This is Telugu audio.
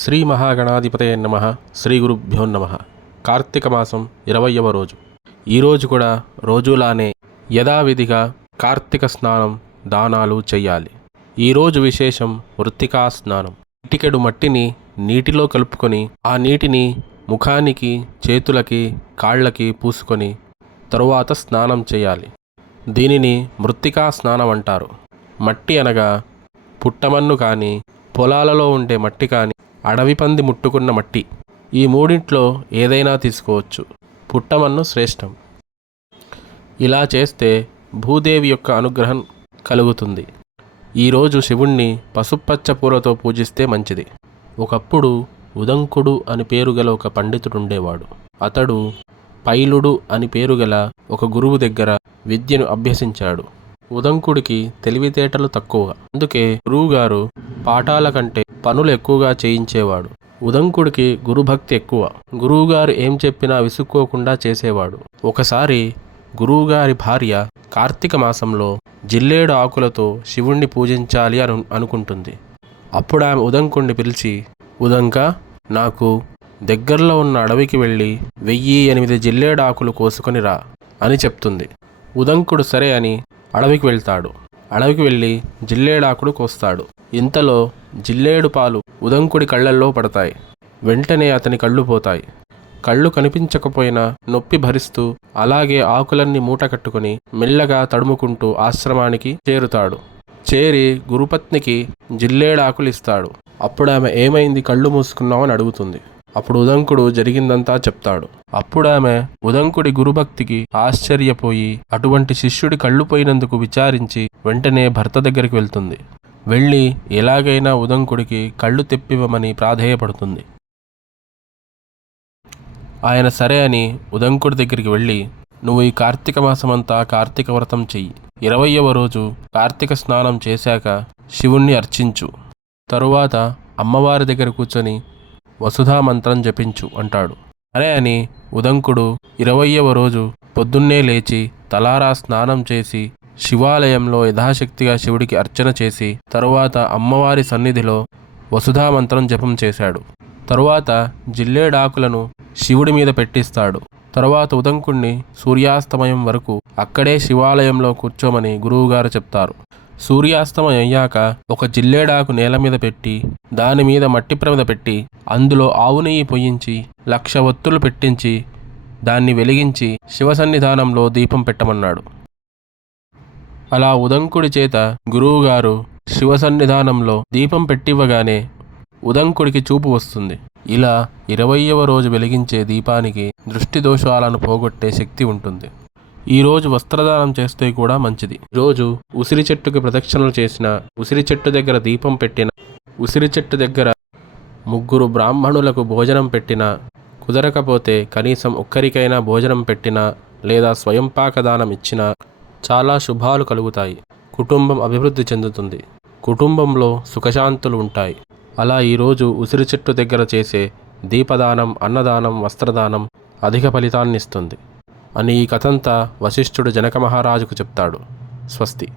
శ్రీ మహాగణాధిపతయ నమః. శ్రీ గురుభ్యో నమః. కార్తీక మాసం 20వ రోజు. ఈరోజు కూడా రోజులానే యథావిధిగా కార్తీక స్నానం దానాలు చెయ్యాలి. ఈరోజు విశేషం మృత్తికా స్నానం. ఇటికెడు మట్టిని నీటిలో కలుపుకొని ఆ నీటిని ముఖానికి, చేతులకి, కాళ్ళకి పూసుకొని తరువాత స్నానం చేయాలి. దీనిని మృత్తికా స్నానం అంటారు. మట్టి అనగా పుట్టమన్ను కానీ, పొలాలలో ఉండే మట్టి కానీ, అడవి పంది ముట్టుకున్న మట్టి, ఈ మూడింట్లో ఏదైనా తీసుకోవచ్చు. పుట్టమన్ను శ్రేష్టం. ఇలా చేస్తే భూదేవి యొక్క అనుగ్రహం కలుగుతుంది. ఈరోజు శివుణ్ణి పసుపచ్చ పూలతో పూజిస్తే మంచిది. ఒకప్పుడు ఉదంకుడు అని పేరుగల ఒక పండితుడుండేవాడు. అతడు పైలుడు అని పేరుగల ఒక గురువు దగ్గర విద్యను అభ్యసించాడు. ఉదంకుడికి తెలివితేటలు తక్కువ. అందుకే గురువుగారు పాఠాల కంటే పనులు ఎక్కువగా చేయించేవాడు. ఉదంకుడికి గురుభక్తి ఎక్కువ. గురువుగారు ఏం చెప్పినా విసుక్కోకుండా చేసేవాడు. ఒకసారి గురువుగారి భార్య కార్తీక మాసంలో జిల్లేడు ఆకులతో శివుణ్ణి పూజించాలి అనుకుంటుంది. అప్పుడు ఆమె ఉదంకుడిని పిలిచి, ఉదంక, నాకు దగ్గరలో ఉన్న అడవికి వెళ్ళి 1008 జిల్లేడు ఆకులు కోసుకొని రా అని చెప్తుంది. ఉదంకుడు సరే అని అడవికి వెళ్తాడు. అడవికి వెళ్ళి జిల్లేడాకుడు కోస్తాడు. ఇంతలో జిల్లేడు పాలు ఉదంకుడి కళ్ళల్లో పడతాయి. వెంటనే అతని కళ్ళు పోతాయి. కళ్ళు కనిపించకపోయినా నొప్పి భరిస్తూ అలాగే ఆకులన్నీ మూట కట్టుకుని మెల్లగా తడుముకుంటూ ఆశ్రమానికి చేరుతాడు. చేరి గురుపత్నికి జిల్లేడాకులు ఇస్తాడు. అప్పుడు ఆమె ఏమైంది, కళ్ళు మూసుకున్నావని అడుగుతుంది. అప్పుడు ఉదంకుడు జరిగిందంతా చెప్తాడు. అప్పుడు ఆమె ఉదంకుడి గురుభక్తికి ఆశ్చర్యపోయి అటువంటి శిష్యుడి కళ్ళు పోయినందుకు విచారించి వెంటనే భర్త దగ్గరికి వెళ్తుంది. వెళ్ళి ఎలాగైనా ఉదంకుడికి కళ్ళు తెప్పివ్వమని ప్రాధేయపడుతుంది. ఆయన సరే అని ఉదంకుడి దగ్గరికి వెళ్ళి, నువ్వు ఈ కార్తీక మాసమంతా కార్తీక వ్రతం చెయ్యి. 20వ రోజు కార్తీక స్నానం చేశాక శివుణ్ణి అర్చించు. తరువాత అమ్మవారి దగ్గర కూర్చొని వసుధా మంత్రం జపించు అంటాడు. సరే అని ఉదంకుడు 20వ రోజు పొద్దున్నే లేచి తలారా స్నానం చేసి శివాలయంలో యథాశక్తిగా శివుడికి అర్చన చేసి తరువాత అమ్మవారి సన్నిధిలో వసుధా మంత్రం జపం చేశాడు. తరువాత జిల్లేడాకులను శివుడి మీద పెట్టిస్తాడు. తరువాత ఉదంకుణ్ణి సూర్యాస్తమయం వరకు అక్కడే శివాలయంలో కూర్చోమని గురువుగారు చెప్తారు. సూర్యాస్తమయం అయ్యాక ఒక జిల్లేడాకు నేల మీద పెట్టి దాని మీద మట్టి ప్రమిద పెట్టి అందులో ఆవు నెయ్యి పొయ్యించి 1,00,000 ఒత్తులు పెట్టించి దాన్ని వెలిగించి శివసన్నిధానంలో దీపం పెట్టమన్నాడు. అలా ఉదంకుడి చేత గురువుగారు శివసన్నిధానంలో దీపం పెట్టివ్వగానే ఉదంకుడికి చూపు వస్తుంది. ఇలా 20వ రోజు వెలిగించే దీపానికి దృష్టి దోషాలను పోగొట్టే శక్తి ఉంటుంది. ఈరోజు వస్త్రదానం చేస్తే కూడా మంచిది. ఈరోజు ఉసిరి చెట్టుకి ప్రదక్షిణలు చేసిన, ఉసిరి చెట్టు దగ్గర దీపం పెట్టిన, ఉసిరి చెట్టు దగ్గర 3 బ్రాహ్మణులకు భోజనం పెట్టిన, కుదరకపోతే కనీసం ఒక్కరికైనా భోజనం పెట్టినా లేదా స్వయంపాక దానం ఇచ్చినా చాలా శుభాలు కలుగుతాయి. కుటుంబం అభివృద్ధి చెందుతుంది. కుటుంబంలో సుఖశాంతులు ఉంటాయి. అలా ఈరోజు ఉసిరి చెట్టు దగ్గర చేసే దీపదానం, అన్నదానం, వస్త్రదానం అధిక ఫలితాన్నిస్తుంది అని ఈ కథంతా వశిష్ఠుడు జనక మహారాజుకు చెప్తాడు. స్వస్తి.